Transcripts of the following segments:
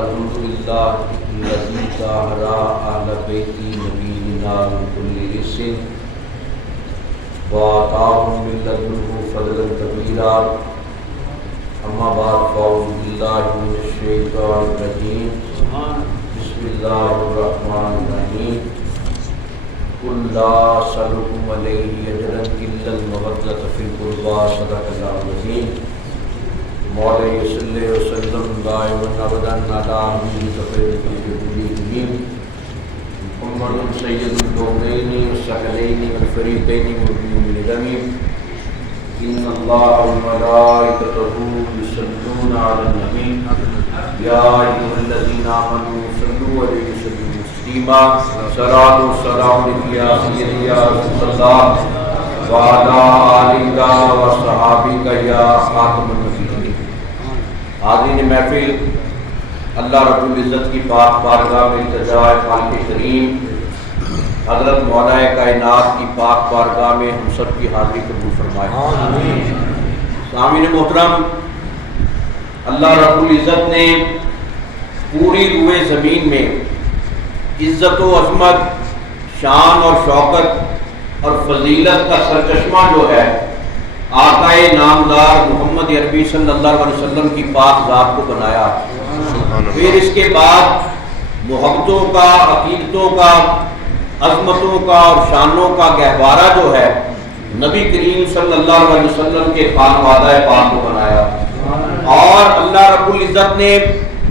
الحمدللہ الذی طہر اہل بیت نبینا من کل رجس وآتاہم من لدنہ فضلا کبیرا اما بعد فاعوذ باللہ من الشیطان الرجیم بسم اللہ الرحمن الرحیم قل لا اسألکم علیہ اجرا الا المودۃ فی القربی صدق اللہ العظیم مولا صلی وسلم دائما ابدا علی حبیبہ خیر محمد سید الکونین والثقلین والفریقین والنجوم العظیم ان اللہ وملائکتہ یصلون علی النبی یا ایھا الذین آمنوا صلوا علیہ وسلموا تسلیما صلاۃ و سلام علیک یا سیدی یا رسول اللہ وعلی آلک و صحابک یا خاتم النبیین۔ حاضرین محفل، اللہ رب العزت کی پاک بارگاہ میں التجا ہے خالق کریم حضرت مولا کائنات کی پاک بارگاہ میں ہم سب کی حاضری قبول فرمائے۔ آمین۔ سامعین محترم، اللہ رب العزت نے پوری روئے زمین میں عزت و عظمت، شان اور شوکت اور فضیلت کا سرچشمہ جو ہے آقا نامدار محمد عربی صلی اللہ علیہ وسلم کی پاک ذات کو بنایا۔ پھر اس کے بعد محبتوں کا، عقیدتوں کا، عظمتوں کا اور شانوں کا گہوارہ جو ہے نبی کریم صلی اللہ علیہ وسلم کے خانوادہ پاک کو بنایا، اور اللہ رب العزت نے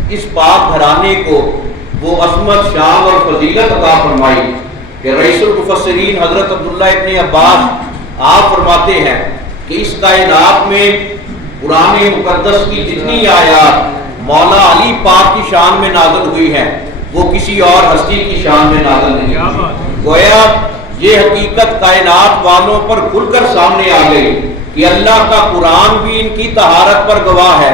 اس پاک گھرانے کو وہ عظمت، شان اور فضیلت عطا فرمائی کہ رئیس المفسرین حضرت عبداللہ ابن عباس آپ فرماتے ہیں کہ اس کائنات میں قرآن مقدس کی جتنی آیات مولا علی پاک کی شان میں نازل ہوئی ہیں وہ کسی اور ہستی کی شان میں نازل نہیں ہوئی۔ گویا یہ حقیقت کائنات والوں پر کھل کر سامنے آ گئی کہ اللہ کا قرآن بھی ان کی طہارت پر گواہ ہے،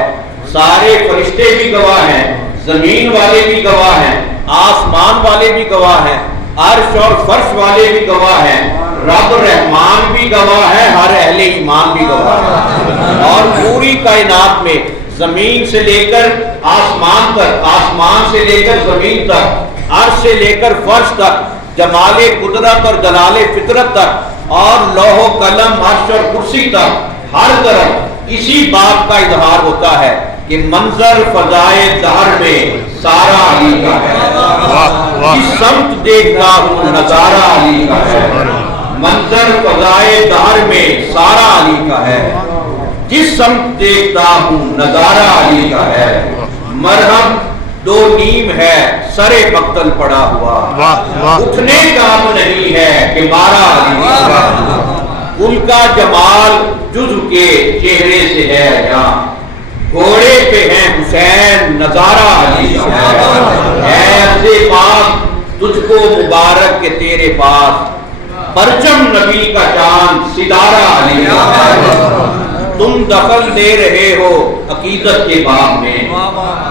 سارے فرشتے بھی گواہ ہیں، زمین والے بھی گواہ ہیں، آسمان والے بھی گواہ ہیں، عرش اور فرش والے بھی گواہ ہیں، رب رحمان بھی گواہ ہے، ہر اہل ایمان بھی گواہ ہے۔ اور پوری کائنات میں زمین سے لے کر آسمان تک، آسمان سے لے کر زمین تک، عرش سے لے کر فرش تک، جمال قدرت اور جلال فطرت تک، اور لوح و قلم، عرش اور کرسی تک، ہر طرف اسی بات کا اظہار ہوتا ہے کہ منظر فضائے دہر میں سارا علی کا ہے، جس سمت دیکھتا ہوں نظارہ علی کا ہے، منظر فضائے دہر میں سارا علی کا ہے، جس سمت دیکھتا ہوں نظارہ علی کا ہے، مرہم دو نیم ہے سرے مقتل پڑا ہوا، اٹھنے کا نہیں ہے کہ مارا علی کا، ان کا جمال جز کے چہرے سے ہے یہاں، گھوڑے پہ ہیں حسین نظارہ علی کا ہے، اے عرض پاک تجھ کو مبارک کہ تیرے پاس پرچم نبی کا چاند ستارہ علی کا ہے، تم دخل دے رہے ہو عقیدت کے باب میں،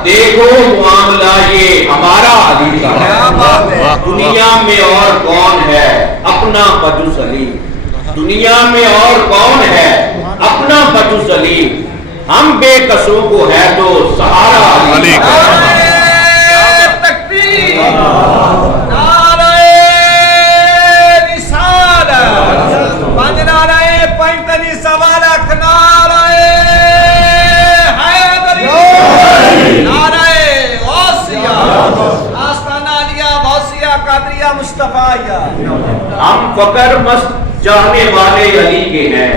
دیکھو معاملہ یہ ہمارا علی کا ہے، دنیا میں اور کون ہے اپنا بجز علی، دنیا میں اور کون ہے اپنا بجز علی، ہم بے کسوں کو ہے تو سہارا علی کا ہے۔ ہم فقر مست جانے والے علی کے ہیں،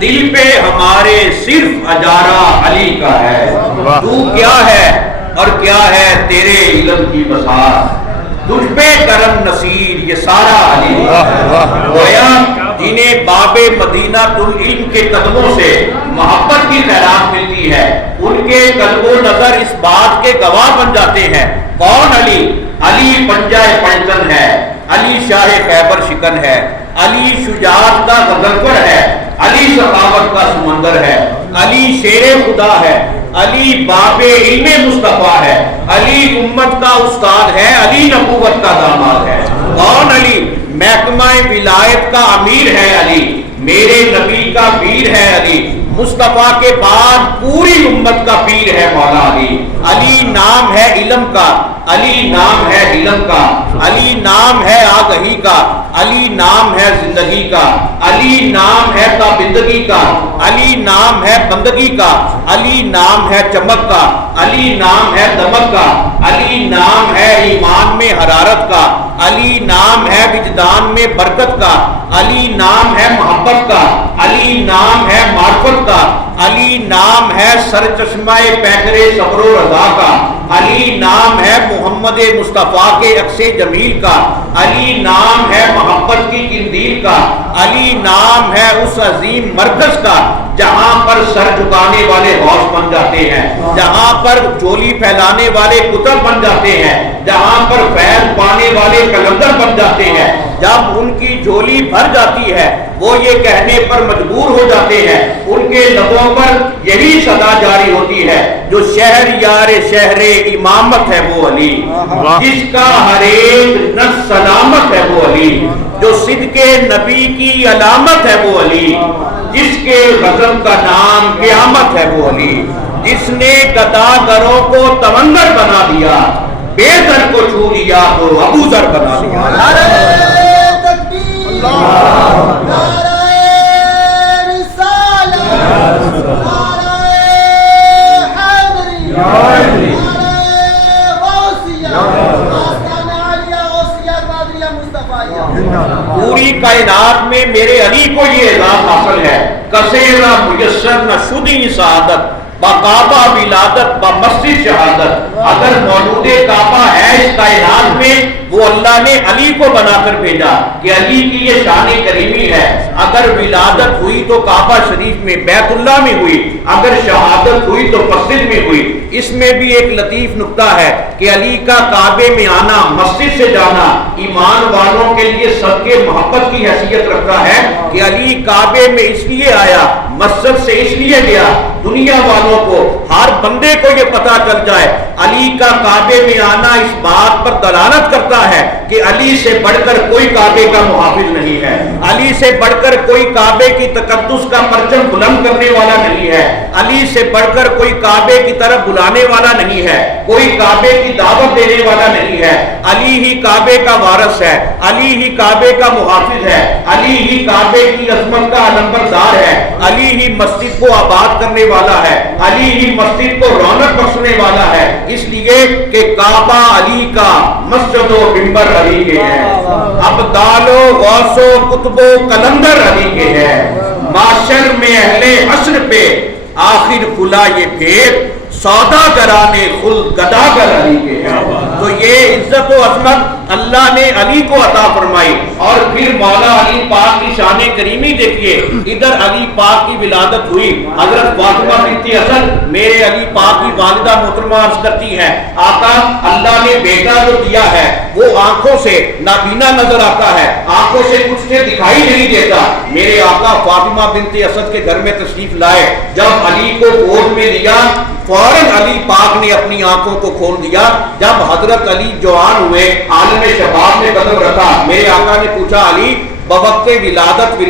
دل پہ ہمارے صرف اجارہ علی کا ہے، تو کیا ہے اور کیا ہے تیرے علم کی بساط، تجھ پہ کرم نصیر یہ سارا علی کا ہے۔ گویا جنہیں باب مدینہ العلم کے قدموں سے محبت کی خیرات ملتی ہے ان کے قلب و نظر اس بات کے گواہ بن جاتے ہیں۔ کون علی؟ علی پنجائے پنجن ہے، علی شاہ خیبر شکن ہے، علی شجاعت کا غضنفر ہے، علی سخاوت کا سمندر ہے، علی شیر خدا ہے، علی باب علم مصطفیٰ ہے، علی امت کا استاد ہے، علی نبوت کا داماد ہے۔ کون علی؟ محکمہ ولایت کا امیر ہے علی، میرے نبی کا ویر ہے علی، مصطفیٰ کے بعد پوری امت کا پیر ہے مولا علی. علی نام ہے علم کا، علی نام ہے علم کا، علی نام ہے آگہی کا، علی نام ہے زندگی کا، علی نام ہے تابندگی کا، علی نام ہے بندگی کا، علی نام ہے چمک کا، علی نام ہے دمک کا، علی نام ہے ایمان میں حرارت کا، علی نام ہے وجدان میں برکت کا، علی نام ہے محبت کا، علی نام ہے معرفت کا، علی نام ہے سر چشمہ پیکر صبر و رضا کا، علی نام ہے محمد مصطفیٰ کے عکس جمیل کا، علی نام ہے محبت کی قندیل کا، علی نام ہے اس عظیم مرکز کا جہاں پر سر جھکانے والے غوث بن جاتے ہیں، جہاں پر جھولی پھیلانے والے کتب بن جاتے ہیں، جہاں پر فیض پانے والے کلندر بن جاتے ہیں. جب ان کی جھولی بھر جاتی ہے وہ یہ کہنے پر مجبور ہو جاتے ہیں، ان کے لبوں پر یہی صدا جاری ہوتی ہے، جو شہر یار شہر امامت ہے وہ علی، جس کا ہر ایک نفس سلامت ہے وہ علی، جو صدق نبی کی علامت ہے وہ علی، جس کے غضب کا نام قیامت ہے وہ علی، جس نے گداگروں کو تونگر بنا دیا، بے در کو چھو لیا تو ابو ذر بنا دیا. نعرہ تکبیر، نعرہ رسالت، نعرہ حیدری، نعرہ غوثیہ، آستانہ عالیہ غوثیہ قادریہ مصطفیٰ. پوری کائنات میں میرے علی کو یہ اعزاز حاصل ہے، کثیرہ میسر نہ شدی سعادت، با کعبہ ولادت با مسجد شہادت. اگر مولود کعبہ ہے اس کائنات میں وہ اللہ نے علی کو بنا کر بھیجا کہ علی کی یہ شان کریمی ہے. اگر ولادت ہوئی تو کعبہ شریف میں بیت اللہ میں ہوئی، اگر شہادت ہوئی تو مسجد میں ہوئی. اس میں بھی ایک لطیف نکتہ ہے کہ علی کا کعبے میں آنا، مسجد سے جانا ایمان والوں کے لیے صدقے محبت کی حیثیت رکھتا ہے کہ علی کعبے میں اس لیے آیا، مسجد سے اس لیے گیا دنیا والوں کو، ہر بندے کو یہ پتا چل جائے علی کا کعبے میں آنا اس بات پر دلالت کرتا ہے کہ علی سے بڑھ کر کوئی کعبے کا محافظ نہیں ہے، علی سے بڑھ کر کوئی کعبے کی تقدس کا پرچم بلند کرنے والا نہیں ہے، علی سے بڑھ کر کوئی کعبے کی طرف بلانے والا نہیں ہے، کوئی کعبے کی دعوت دینے والا نہیں ہے. علی ہی کعبے کا وارث ہے، علی ہی کعبے کا محافظ ہے، علی ہی کعبے کی عظمت کا علمبردار ہے، علی ہی مسجد کو آباد کرنے والا ہے، علی ہی مسجد کو رونق بخشنے والا ہے. اس لیے کہ کعبہ علی کا، مسجد و منبر علی کے ہیں، ابدال و غوث و قطب و قلندر علی کے ہیں. معاشر میں اہل حشر پہ آخر کھلا یہ پھیر، سوداگرانے خلد گداگر علی کے ہیں. تو یہ عزت و عظمت اللہ نے علی کو عطا فرمائی. اور پھر مولا علی پاک کی شان کریمی دیکھیے، ادھر علی پاک کی ولادت ہوئی، حضرت فاطمہ بنت اسد میرے علی پاک کی والدہ محترمہ عرض کرتی ہے، آقا اللہ نے بیٹا جو دیا ہے وہ آنکھوں سے نابینا نظر آتا ہے، آنکھوں سے کچھ سے دکھائی نہیں دیتا. میرے آقا فاطمہ بنت اسد کے گھر میں تشریف لائے، جب علی کو گود میں لیا فوراً علی پاک نے اپنی آنکھوں کو کھول دیا. جب حضرت علی جوان ہوئے، عالم شباب نے قدم رکھا، میرے آقا نے پوچھا علی بوقت ولادت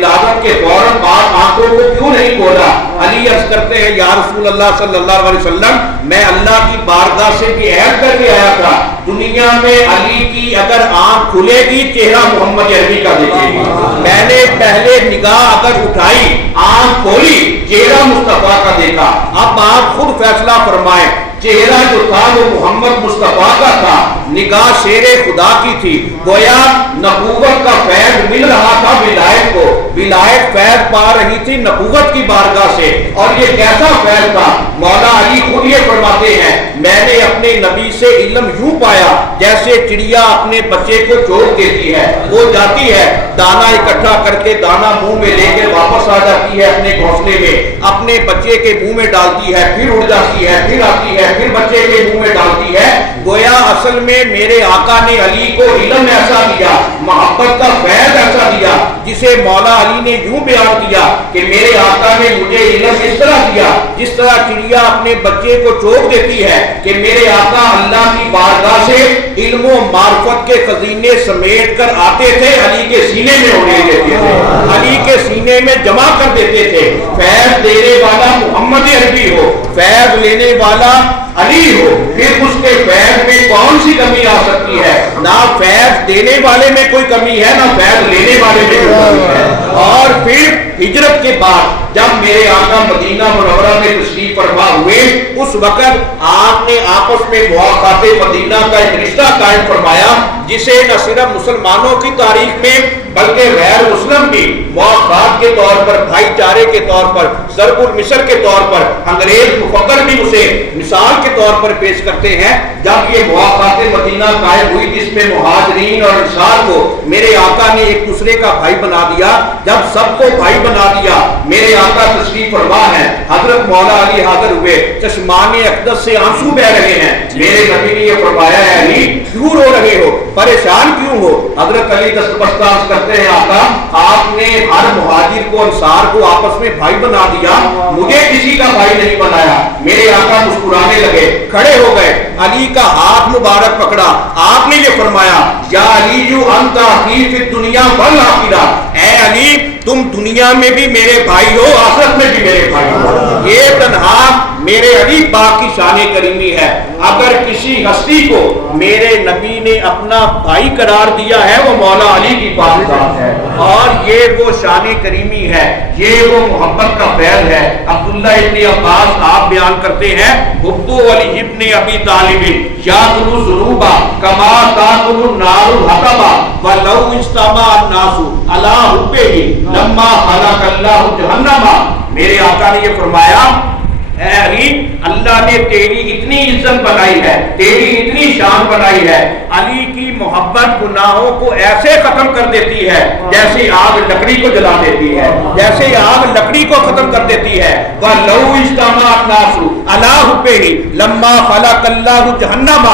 کے فوراً بعد آنکھوں کو کیوں نہیں کھولا؟ علی عرض کرتے ہیں یا رسول اللہ صلی اللہ علیہ وسلم میں اللہ کی بارگاہ سے بھی عہد کر کے آیا تھا، دنیا میں علی کی اگر آنکھ کھلے گی چہرہ محمد عربی کا دیکھے گی. میں نے پہلے نگاہ اگر اٹھائی آنکھ کھولی چہرہ مصطفیٰ کا دیکھا. اب آپ خود فیصلہ فرمائیں، چہرہ جو تھا وہ محمد مصطفیٰ کا تھا، نگاہ شیر خدا کی تھی، گویا نبوت کا فیض مل رہا تھا ولایت کو، ولایت فیض پا رہی تھی نبوت کی بارگاہ سے. اور یہ کیسا فیض تھا؟ مولا علی خود یہ فرماتے ہیں میں نے اپنے نبی سے علم یوں پایا جیسے چڑیا اپنے بچے کو چوگ دیتی ہے، وہ جاتی ہے دانا اکٹھا کر کے دانا منہ میں لے کے واپس آ جاتی ہے اپنے گھونسلے میں، اپنے بچے کے منہ میں ڈالتی ہے، پھر اڑ جاتی ہے، پھر آتی ہے، پھر بچے کے منہ میں ڈالتی ہے. گویا اصل میں میرے آقا نے علی کو علم ایسا دیا، محبت کا فیض ایسا دیا جسے مولا علی نے یوں بیان کیا کہ میرے آقا نے مجھے علم اس طرح دیا جس طرح چڑیا اپنے بچے کو چوگ دیتی ہے، کہ میرے آقا اللہ کی بارگاہ سے علم و معرفت کے خزینے سمیٹ کر آتے تھے، علی کے سینے میں ہونے دیتے تھے، علی کے سینے میں جمع کر دیتے تھے۔ فیض دینے والا محمد عربی ہو، فیض لینے والا علی ہو، پھر اس کے فیض میں کون سی کمی آ سکتی ہے؟ نہ فیض دینے والے میں کوئی کمی ہے، نہ فیض لینے والے میں کوئی کمی ہے۔ اور پھر ہجرت کے بعد جب میرے آقا مدینہ منورہ میں تشریف فرما ہوئے، اس وقت آپ نے آپس میں مواقعات مدینہ کا ایک رشتہ قائم فرمایا، جسے نہ صرف مسلمانوں کی تاریخ میں بلکہ غیر مسلم بھی مواقعات کے طور پر، بھائی چارے کے طور پر، ضرب المثل کے طور پر، انگریز مفکر بھی اسے مثال کے طور پر پیش کرتے ہیں۔ جب یہ مواقعات مدینہ قائم ہوئی جس میں مہاجرین اور انصار کو میرے آقا نے ایک دوسرے کا بھائی بنا دیا، جب سب کو بھائی بنا دیا، میرے آقا تشریف فرما ہے، حضرت مولا علی حاضر ہوئے، چشمان اقدس سے آنسو بہ رہے ہیں۔ میرے نبی نے یہ فرمایا ہے، علی کیوں رو رہے ہو، پریشان کیوں ہو؟ حضرت علی دستبردار کرتے ہیں، آقا آپ نے ہر مہاجر کو انصار کو آپس میں بھائی بنا دیا، مجھے کسی کا بھائی نہیں بنایا۔ میرے آقا مسکرانے لگے، کھڑے ہو گئے، علی کا ہاتھ مبارک پکڑا، آپ نے یہ فرمایا، یا علی انت اخی فی الدنیا والآخرہ، اے علی تم دنیا میں بھی میرے بھائی ہو، آخرت میں بھی میرے بھائی ہو۔ یہ تنہا میرے علی پاک کی شان کریمی ہے۔ اگر کسی ہستی کو میرے نبی نے اپنا بھائی قرار دیا ہے، وہ مولا علی کی پاک ذات ہے، اور یہ وہ شان کریمی ہے، یہ وہ محبت کا فیض ہے۔ عبداللہ ابن عباس آپ بیان کرتے ہیں، حب علی ابن ابی طالب یاکل ذنوبا کما تاکل النار الحطب ولو اجتمع الناس علی حبہ لما خلق اللہ جہنم۔ میرے آقا نے یہ فرمایا، اے علی اللہ نے تیری اتنی عزت بنائی ہے، تیری اتنی شان بنائی ہے، علی کی محبت گناہوں کو ایسے ختم کر دیتی ہے جیسے آگ لکڑی کو جلا دیتی ہے، جیسے آگ لکڑی کو ختم کر دیتی ہے۔ وَلَوْ اجْتَمَعَ النَّاسُ عَلَىٰ حُبِّهِ لَمَّا خَلَقَ اللَّهُ جَهَنَّمَ،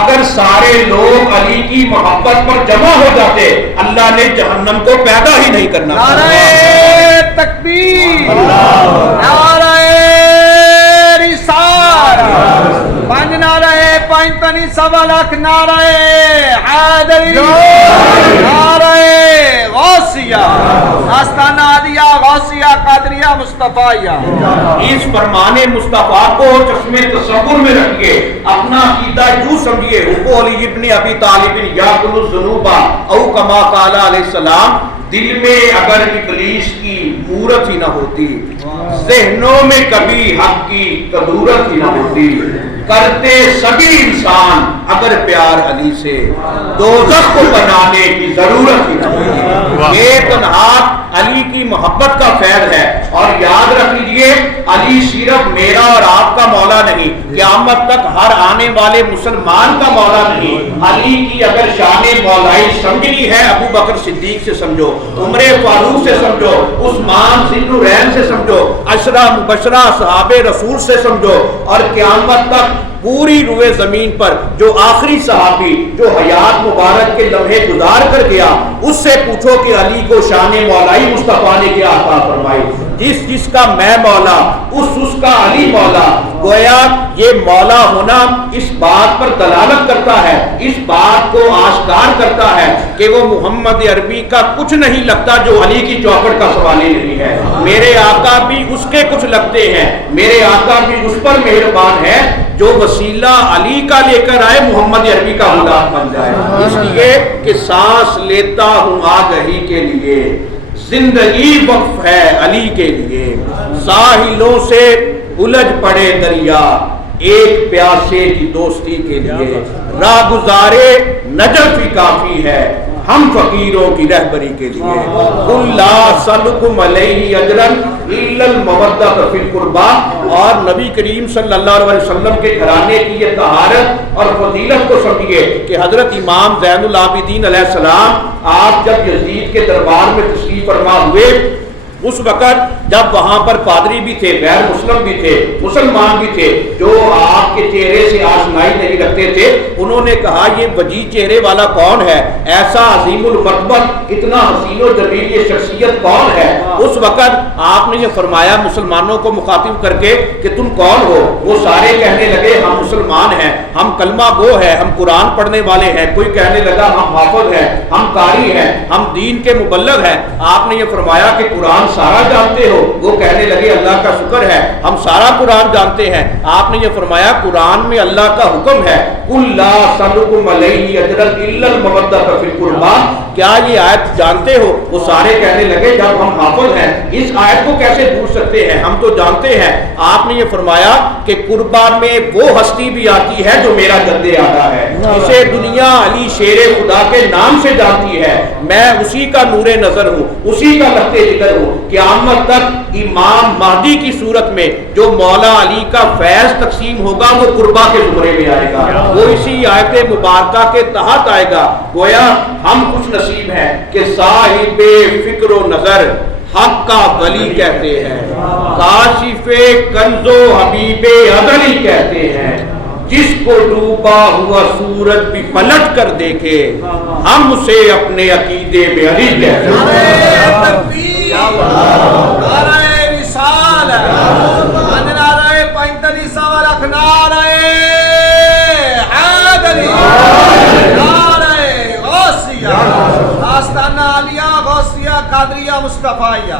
اگر سارے لوگ علی کی محبت پر جمع ہو جاتے، اللہ نے جہنم کو پیدا ہی نہیں کرنا۔ نعرہ تکبیر، نعرہ پانچ نعرہ پانچ تنی سوا لاکھ نعرہ حیدری، نعرہ غوثیہ، آستانہ عالیہ غوثیہ قادریہ مصطفیہ۔ اس فرمان مصطفیٰ کو چشمے تصور میں رکھیے، اپنا عقیدہ یوں سمجھیے، حب علی ابن ابی طالب یاکل الذنوب او کما قال علیہ السلام۔ دل میں اگر ابلیس کی مورت ہی نہ ہوتی، ذہنوں میں کبھی حق کی قدورت ہی نہ ہوتی، کرتے سبھی انسان اگر پیار علی سے، دوزخ کو بنانے کی ضرورت ہی نہ ہوتی۔ یہ تنہا علی کی محبت کا فیض ہے، اور یاد رکھ لیجئے علی صرف میرا اور آپ کا مولا نہیں، قیامت تک ہر آنے والے مسلمان کا مولا نہیں۔ علی کی اگر شان مولائی سمجھنی ہے، ابو بکر صدیق سے سمجھو، عمر فاروق سے سمجھو، عثمان ذی النورین سے سمجھو، عشرہ مبشرہ صحابہ رسول سے سمجھو، اور قیامت تک پوری روئے زمین پر جو آخری صحابی جو حیات مبارک کے لمحے گزار کر گیا، اس سے پوچھو کہ علی کو شان مولائی مصطفیٰ نے کیا عطا فرمائی۔ جس کا میں مولا، اس کا علی مولا۔ گویا یہ مولا ہونا اس بات پر دلالت کرتا ہے، اس بات کو آشکار کرتا ہے کہ وہ محمد عربی کا کچھ نہیں لگتا جو علی کی چوکھٹ کا سوال ہی نہیں ہے۔ میرے آقا بھی اس کے کچھ لگتے ہیں، میرے آقا بھی اس پر مہربان ہے جو وسیلہ علی کا لے کر آئے محمد عربی کا غلام بن جائے۔ اس لیے کہ سانس لیتا ہوں آگہی کے لیے، زندگی وقف ہے علی کے لیے، ساحلوں سے الجھ پڑے دریا ایک پیاسے کی دوستی کے لیے، راہ گزارے نجف ہی کافی ہے ہم فقیروں کی رہبری کے لیے۔ قُلْ لَا أَسْأَلُكُمْ عَلَيْهِ أَجْرًا إِلَّا الْمَوَدَّةَ فِي الْقُرْبَىٰ۔ اور نبی کریم صلی اللہ علیہ وسلم کے گھرانے کی یہ طہارت اور فضیلت کو سمجھیے کہ حضرت امام زین العابدین علیہ السلام آپ جب یزید کے دربار میں تشریف فرما ہوئے، اس وقت جب وہاں پر پادری بھی تھے، غیر مسلم بھی تھے، مسلمان بھی تھے، جو آپ کے چہرے سے آشنائی نہیں رکھتے تھے، انہوں نے کہا یہ وجیح چہرے والا کون ہے، ایسا عظیم المرتبت اتنا حسین و جمیل یہ شخصیت کون ہے؟ اس وقت آپ نے یہ فرمایا مسلمانوں کو مخاطب کر کے کہ تم کون ہو؟ وہ سارے کہنے لگے ہم مسلمان ہیں، ہم کلمہ گو ہیں، ہم قرآن پڑھنے والے ہیں، کوئی کہنے لگا ہم حافظ ہیں، ہم قاری ہیں، ہم دین کے مبلغ ہیں۔ آپ نے یہ فرمایا کہ قرآن سارا جانتے ہو؟ وہ کہنے لگے اللہ کا شکر ہے ہم سارا قرآن جانتے ہیں۔ آپ نے یہ فرمایا قرآن میں اللہ کا حکم ہے قُلْ لَا أَسْأَلُكُمْ عَلَيْهِ أَجْرًا إِلَّا الْمَوَدَّةَ فِي الْقُرْبَى، کیا یہ آیت جانتے ہو؟ وہ سارے کہنے لگے جب ہم حافظ ہیں اس آیت کو کیسے پوچھ سکتے ہیں، ہم تو جانتے ہیں۔ آپ نے یہ فرمایا کہ قربا میں وہ ہستی بھی آتی ہے جو میرا جد اعلیٰ ہے، اسے دنیا علی شیر خدا کے نام سے جانتی ہے، میں اسی کا نور نظر ہوں، اسی کا لخت جگر ہوں۔ قیامت تک امام مہدی کی صورت میں جو مولا علی کا فیض تقسیم ہوگا وہ قربا کے زمرے میں آئے گا، وہ اسی آیت مبارکہ کے تحت آئے گا۔ گویا ہم خوش نصیب ہیں کہ صاحب فکر و نظر حق کا ولی کہتے ہیں، کاشف کنز و حبیب ازلی کہتے ہیں، جس کو ڈوبا ہوا سورج بھی پلٹ کر دیکھے ہم اسے اپنے عقیدے میں علی کہتے ہیں۔ نعرہ تکبیر، نعرہ رسالت، نعرہ پینتالیس سوا لاکھ، نعرہ حیدری، نعرہ غوثیہ، آستانہ عالیہ غوثیہ قادریہ مصطفیہ۔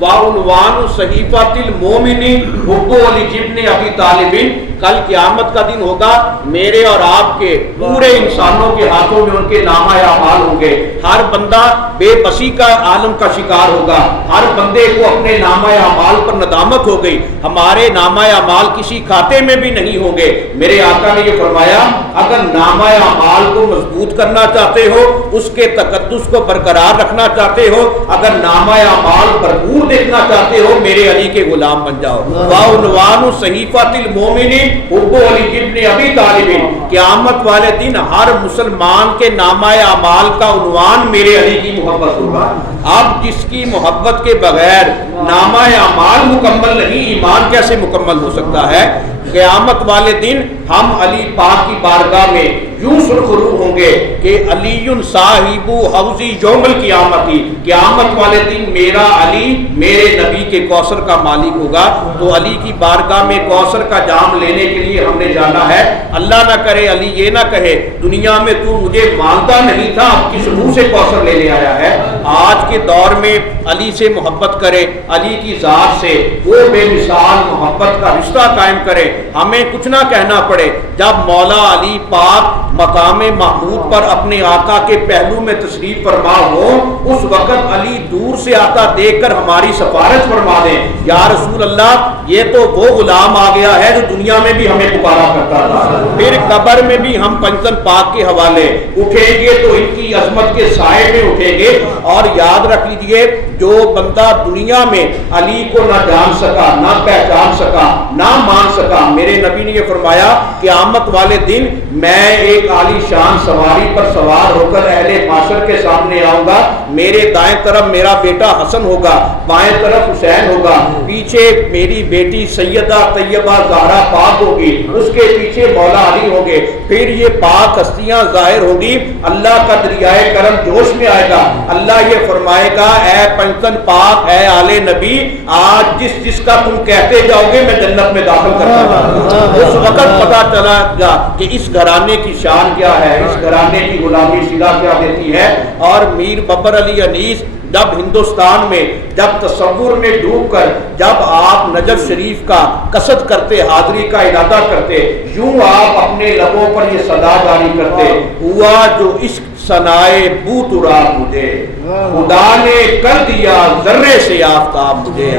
وعنوان صحیفۃ المومن حب علی ابن ابی طالب، کل قیامت کا دن ہوگا، میرے اور آپ کے پورے انسانوں کے ہاتھوں میں ان کے نامہ اعمال ہوں گے، ہر بندہ بے بسی کا عالم کا شکار ہوگا، ہر بندے کو اپنے نامہ اعمال پر ندامت ہو گئی، ہمارے نامہ اعمال کسی کھاتے میں بھی نہیں ہوں گے۔ میرے آقا نے یہ فرمایا اگر نامہ اعمال کو مضبوط کرنا چاہتے ہو، اس کے تقدس کو برقرار رکھنا چاہتے ہو، اگر نامہ اعمال بھرپور دیکھنا چاہتے ہو، میرے علی کے غلام بن جاؤ۔ وعنوان صحیفۃ المومن حب علی ابن ابی طالب، قیامت والے دن ہر مسلمان کے نامہ اعمال کا عنوان میرے علی کی محبت ہوگا۔ اب جس کی محبت کے بغیر نامہ اعمال مکمل نہیں، ایمان کیسے مکمل ہو سکتا ہے؟ قیامت والے دن ہم علی پاک کی بارگاہ میں یوں سرخرو ہوں گے کہ علی صاحب حوضی یوم القیامت، قیامت والے دن میرا علی میرے نبی کے کوثر کا مالک ہوگا، تو علی کی بارگاہ میں کوثر کا جام لینے کے لیے ہم نے جانا ہے۔ اللہ نہ کرے علی یہ نہ کہے دنیا میں تو مجھے مانتا نہیں تھا، اب کس منہ سے کوثر لینے آیا ہے۔ آج کے دور میں علی سے محبت کرے، علی کی ذات سے وہ بے مثال محبت کا رشتہ قائم کرے، ہمیں کچھ نہ کہنا پڑے۔ جب مولا علی پاک مقام محمود پر اپنے آقا کے پہلو میں تشریف فرما ہو، اس وقت علی دور سے آتا دیکھ کر ہماری سفارش فرما دیں، یا رسول اللہ یہ تو وہ غلام آ گیا ہے جو دنیا میں بھی ہمیں پکارا کرتا تھا۔ پھر قبر میں بھی ہم پنجتن پاک کے حوالے اٹھیں گے تو ان کی عظمت کے سائے میں اٹھیں گے۔ اور یاد رکھ لیجئے جو بندہ دنیا میں علی کو نہ جان سکا، نہ پہچان سکا، نہ مان سکا، میرے نبی نے یہ فرمایا قیامت والے دن میں ایک عالی شان سواری پر سوار ہو کر اہل معاشر کے سامنے آؤں گا، میرے دائیں طرف میرا بیٹا حسن ہوگا، بائیں طرف حسین ہوگا، پیچھے میری بیٹی سیدہ طیبہ زہرا پاک ہوگی، اس کے پیچھے مولا علی ہوں گے۔ پھر یہ پاک ہستیاں ظاہر ہوگی، اللہ کا دریائے کرم جوش میں آئے گا، اللہ یہ فرمائے گا اے پنجتن پاک، اے آل نبی، آج جس جس کا تم کہتے جاؤ گے میں جنت میں داخل کرتا جاؤں گا۔ اس وقت پتا چلا گا کہ اس گھرانے کی شان کیا ہے، اس گھرانے کی غلامی صلہ کیا دیتی ہے۔ اور میر ببر علی انیس جب ہندوستان میں جب تصور میں ڈوب کر جب آپ نجف شریف کا قصد کرتے، حاضری کا ارادہ کرتے، یوں آپ اپنے لبوں پر یہ صدا جاری کرتے، ہوا جو عشق سنائے بو ترا مجھے، خدا نے کر دیا ذرے سے آفتاب مجھے،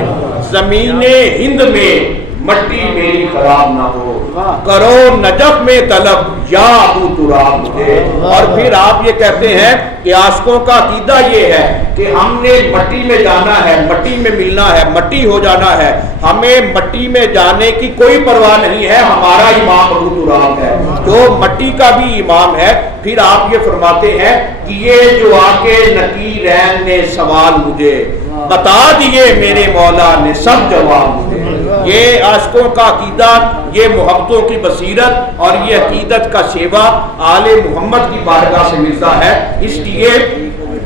زمین ہند میں مٹی میری خراب نہ ہو، کرو نجف میں طلب یا ابو تراب مجھے۔ اور پھر آپ یہ کہتے ہیں کہ عاشقوں کا عقیدہ یہ ہے کہ ہم نے مٹی میں جانا ہے، مٹی میں ملنا ہے، مٹی ہو جانا ہے، ہمیں مٹی میں جانے کی کوئی پرواہ نہیں ہے، ہمارا امام ابو تراب ہے جو مٹی کا بھی امام ہے۔ پھر آپ یہ فرماتے ہیں کہ یہ جو آ کے نکیرین نے سوال مجھے، بتا دیے میرے مولا نے سب جواب مجھے۔ یہ عاشقوں کا عقیدہ، یہ محبتوں کی بصیرت اور یہ عقیدت کا شیوا آل محمد کی بارگاہ سے ملتا ہے۔ اس لیے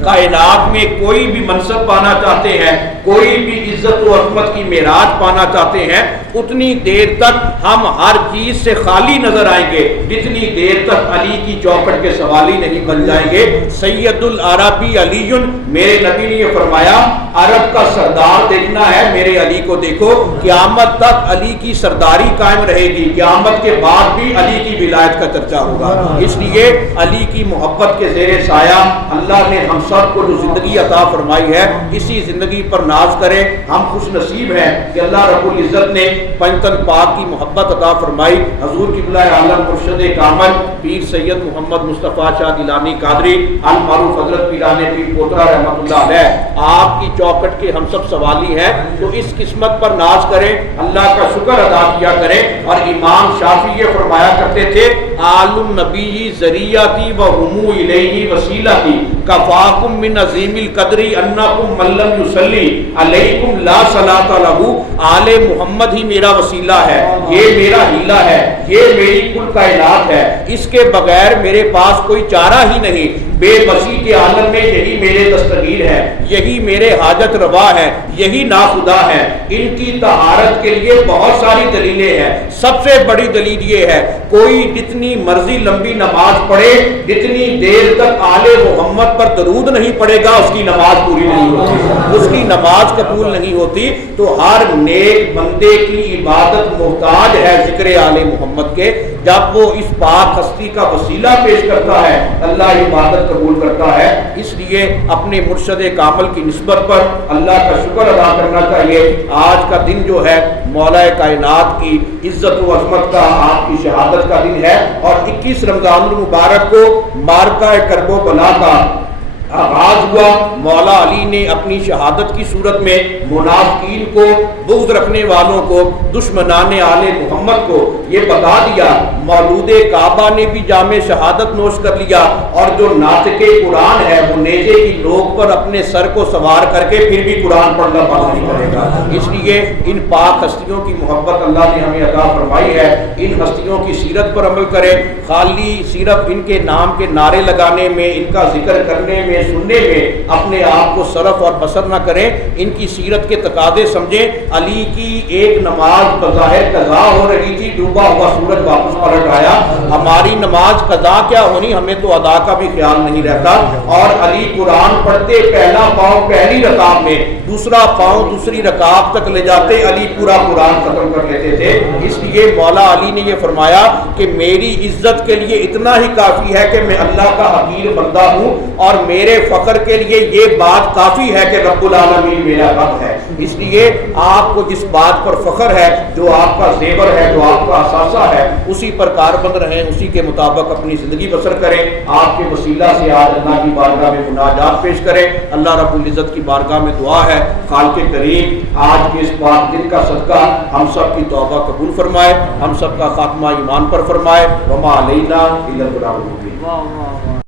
کائنات میں کوئی بھی منصب پانا چاہتے ہیں، کوئی بھی عزت و عظمت کی معراج پانا چاہتے ہیں، اتنی دیر تک ہم ہر چیز سے خالی نظر آئیں گے جتنی دیر تک علی کی چوکھٹ کے سوالی نہیں بن جائیں گے۔ سید العربی علی، میرے نبی نے یہ فرمایا عرب کا سردار دیکھنا ہے میرے علی کو دیکھو، قیامت تک علی کی سرداری قائم رہے گی، قیامت کے بعد بھی علی کی ولایت کا چرچا ہوگا۔ اس لیے علی کی محبت کے زیر سایہ اللہ نے ہم سب کو جو زندگی عطا فرمائی ہے، اسی زندگی پر ناز کریں۔ ہم خوش نصیب ہیں کہ اللہ رب العزت نے پنجتن پاک کی محبت عطا فرمائی۔ حضور قبلہ عالم مرشد کامل پیر سید محمد مصطفیٰ شاہ گیلانی قادری المعروف حضرت پیران پیر پوترا رحمۃ اللہ علیہ آپ کی چوکھٹ کے ہم سب سوالی ہیں، تو اس قسمت پر ناز کریں، اللہ کا شکر ادا کیا کریں۔ اور امام شافعی یہ فرمایا کرتے تھے آل النبی ذریعتی و ہمو الیہ وسیلتی کفاکم من عظیم القدر انکم من لم یصلی علیکم لا صلاۃ لہ۔ آل محمد ہی میرا وسیلہ ہے، یہ میرا ہیلہ ہے، یہ میری کل کائنات ہے، اس کے بغیر میرے پاس کوئی چارہ ہی نہیں۔ بے بسی کے عالم میں یہی میرے دستگیر ہے، یہی میرے حاجت روا ہے، یہی ناخدا ہے۔ ان کی طہارت کے لیے بہت ساری دلیلیں ہیں، سب سے بڑی دلیل یہ ہے کوئی جتنی مرضی لمبی نماز پڑھے، جتنی دیر تک آل محمد پر درود نہیں پڑے گا اس کی نماز پوری نہیں ہوتی، اس کی نماز قبول نہیں ہوتی۔ تو ہر نیک بندے کی عبادت محتاج ہے ذکر آل محمد کے۔ جب وہ اس پاک ہستی کا وسیلہ پیش کرتا ہے اللہ عبادت قبول کرتا ہے۔ اس لیے اپنے مرشد کامل کی نسبت پر اللہ کا شکر ادا کرنا چاہیے۔ آج کا دن جو ہے مولا کائنات کی عزت و عظمت کا، آپ کی شہادت کا دن ہے، اور 21 رمضان المبارک کو معرکہ کرب و بلا کا آغاز ہوا۔ مولا علی نے اپنی شہادت کی صورت میں منافقین کو، بغض رکھنے والوں کو، دشمنان آل محمد کو یہ بتا دیا۔ مولود کعبہ نے بھی جام شہادت نوش کر لیا، اور جو ناطق قرآن ہے وہ نیزے کی نوک پر اپنے سر کو سوار کر کے پھر بھی قرآن پڑھنا بند نہیں کرے گا۔ اس لیے ان پاک ہستیوں کی محبت اللہ نے ہمیں عطا فرمائی ہے، ان ہستیوں کی سیرت پر عمل کریں۔ خالی صرف ان کے نام کے نعرے لگانے میں، ان کا ذکر کرنے میں، سننے میں اپنے آپ کو صرف اور بسر نہ کریں، ان کی سیرت کے تقاضے سمجھیں۔ علی کی ایک نماز بظاہر قضا ہو رہی تھی، ڈوبا ہوا سورج واپس پلٹ آیا۔ ہماری نماز قضا کیا ہونی، ہمیں تو ادا کا بھی خیال نہیں رہتا۔ اور علی قرآن پڑھتے پہلا پاؤں پہلی رکعت میں، دوسرا پاؤں دوسری رکعت تک لے جاتے، علی پورا قرآن ختم کر لیتے تھے۔ اس لیے مولا علی نے یہ فرمایا کہ میری عزت کے لیے اتنا ہی کافی ہے کہ میں اللہ کا حقیر بندہ ہوں، اور میرے فخر کے لیے یہ بات کافی ہے کہ رب العالمین میرا رب ہے۔ اس لیے آپ کو جس بات پر فخر ہے، جو آپ کا زیور ہے، جو آپ کا اثاثہ ہے، اسی پر کاربند رہیں، اسی کے مطابق اپنی زندگی بسر کریں۔ آپ کے وسیلہ سے آج اللہ کی بارگاہ میں مناجات پیش کریں۔ اللہ رب العزت کی بارگاہ میں دعا ہے خالق کریم آج کے اس پاک دن کا صدقہ ہم سب کی توبہ قبول فرمائے، ہم سب کا خاتمہ ایمان پر فرمائے۔ وما علینا الا البلاغ المبین۔